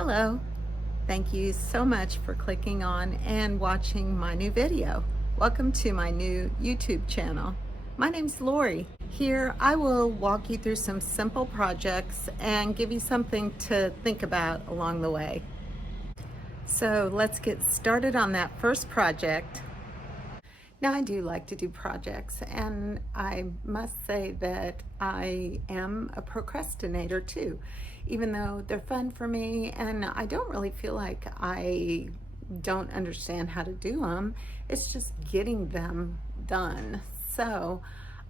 Hello. Thank you so much for clicking on and watching my new video. Welcome to my new YouTube channel. My name's Lori. Here I will walk you through some simple projects and give you something to think about along the way. So let's get started on that first project. Now, I do like to do projects, and I must say that I am a procrastinator too, even though they're fun for me and I don't really feel like I don't understand how to do them. It's just getting them done. So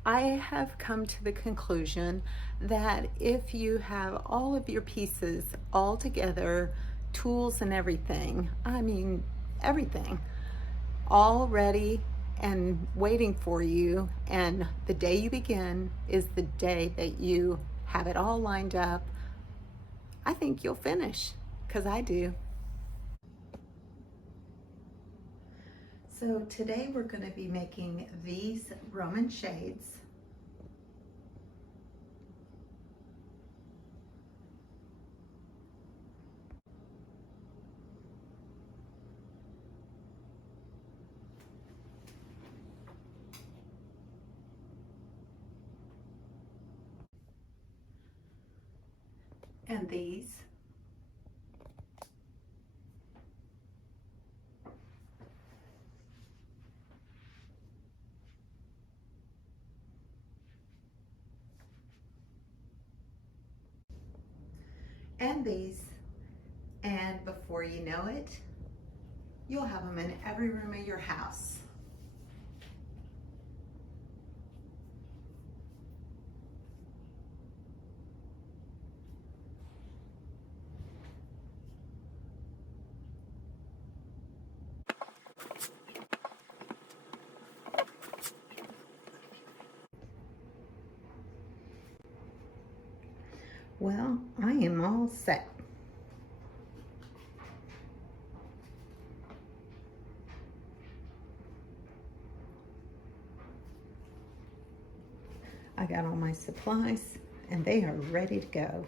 I have come to the conclusion that if you have all of your pieces all together, tools and everything, everything, all ready and waiting for you, and the day you begin is the day that you have it all lined up, I think you'll finish, because I do. So today we're going to be making these Roman shades. And these. And these. And before you know it, you'll have them in every room of your house. Well, I am all set. I got all my supplies and they are ready to go.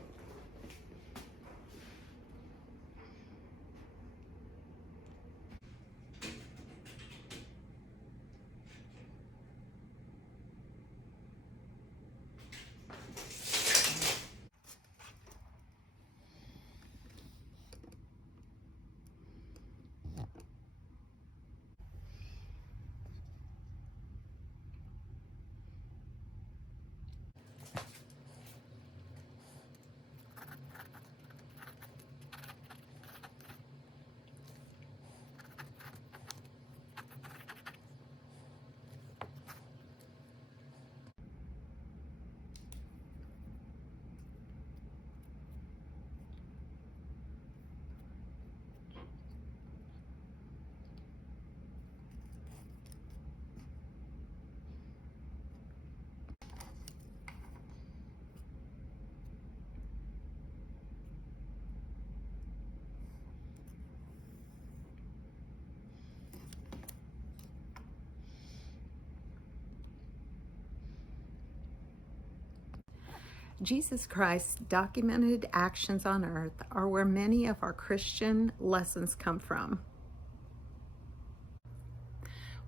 Jesus Christ's documented actions on earth are where many of our Christian lessons come from.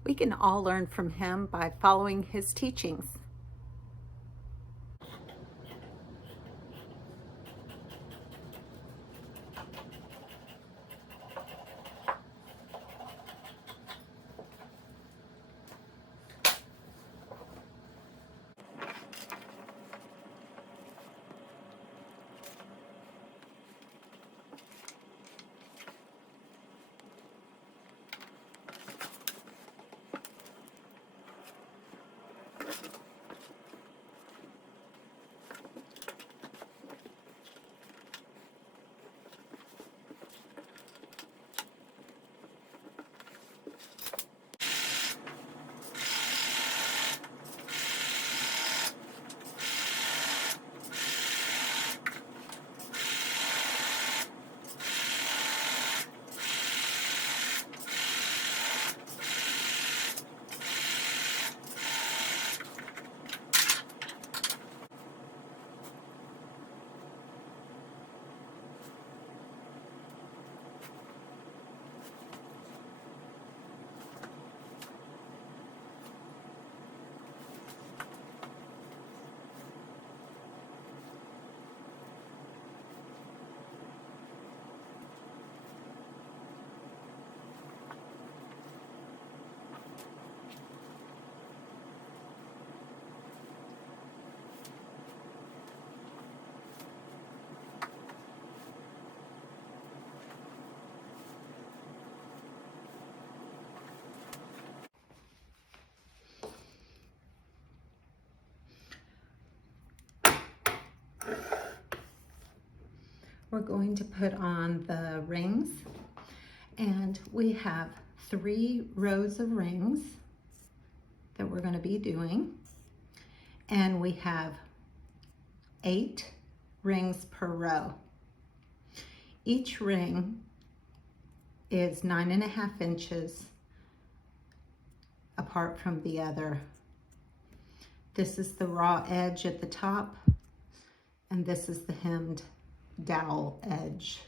We can all learn from him by following his teachings. we're going to put on the rings, and we have 3 rows of rings that we're going to be doing, and we have 8 rings per row. Each ring is 9.5 inches apart from the other. This is the raw edge at the top, and this is the hemmed dowel edge.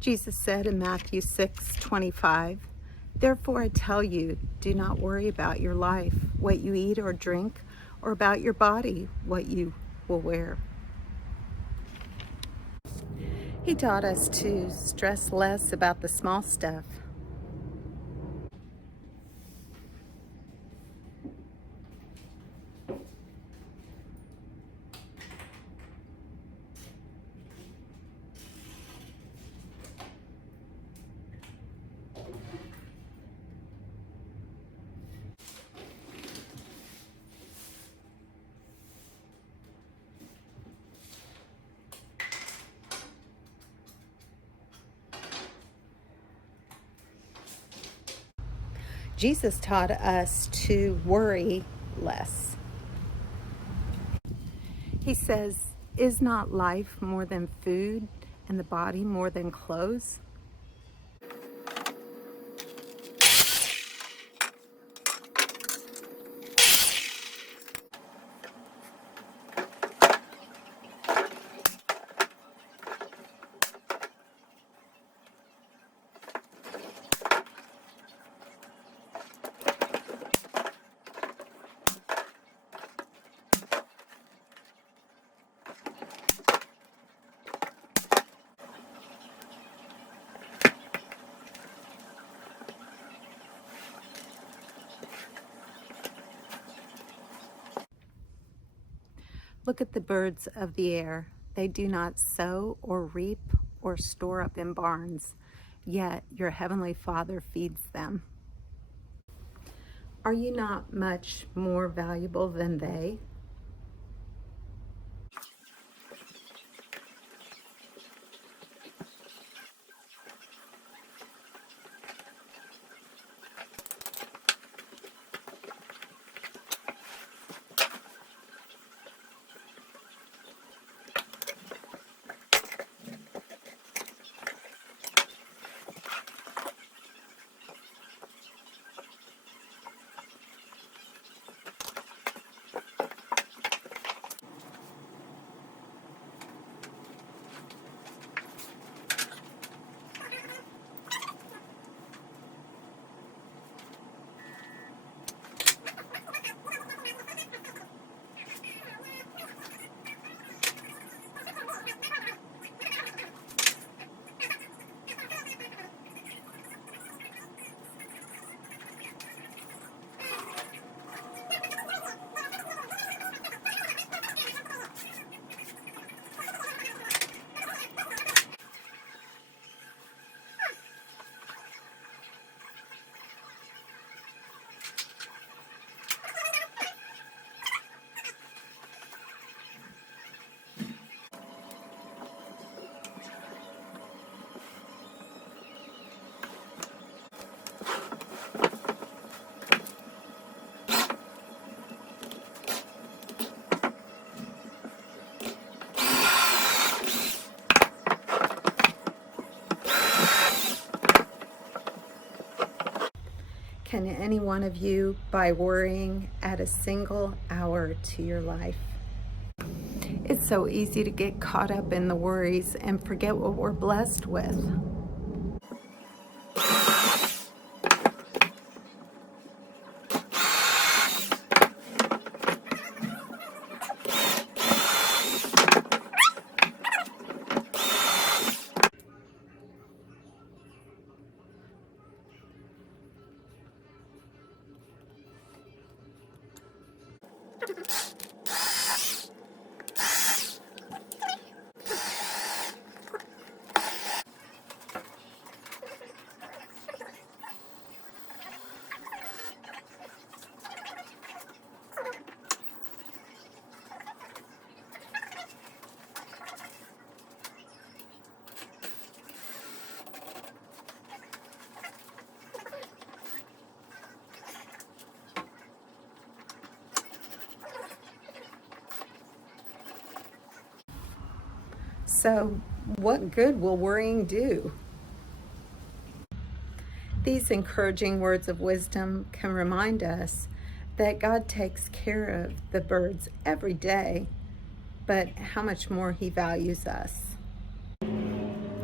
Jesus said in Matthew 6:25, "Therefore I tell you, do not worry about your life, what you eat or drink, or about your body, what you will wear." He taught us to stress less about the small stuff. Jesus taught us to worry less. He says, "Is not life more than food, and the body more than clothes?" Look at the birds of the air. They do not sow or reap or store up in barns, yet your heavenly Father feeds them. Are you not much more valuable than they? Can any one of you, by worrying, add a single hour to your life? It's so easy to get caught up in the worries and forget what we're blessed with. So what good will worrying do? These encouraging words of wisdom can remind us that God takes care of the birds every day, but how much more He values us.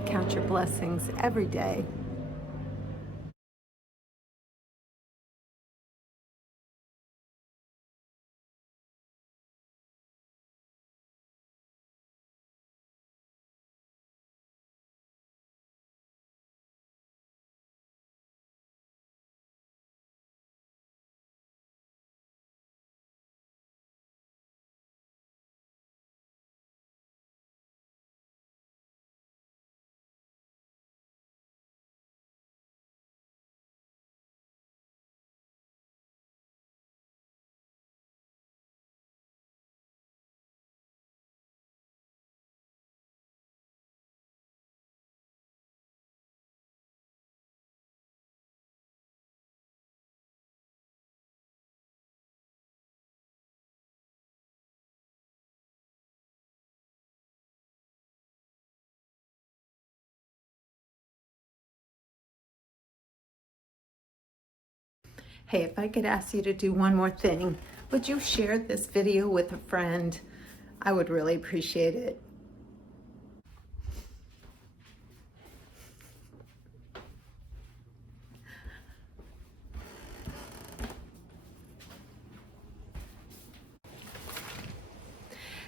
Count your blessings every day. Hey, if I could ask you to do one more thing, would you share this video with a friend? I would really appreciate it.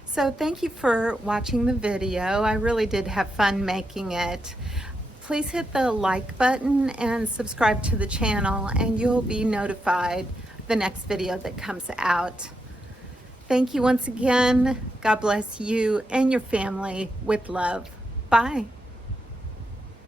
So thank you for watching the video. I really did have fun making it. Please hit the like button and subscribe to the channel, and you'll be notified the next video that comes out. Thank you once again. God bless you and your family with love. Bye.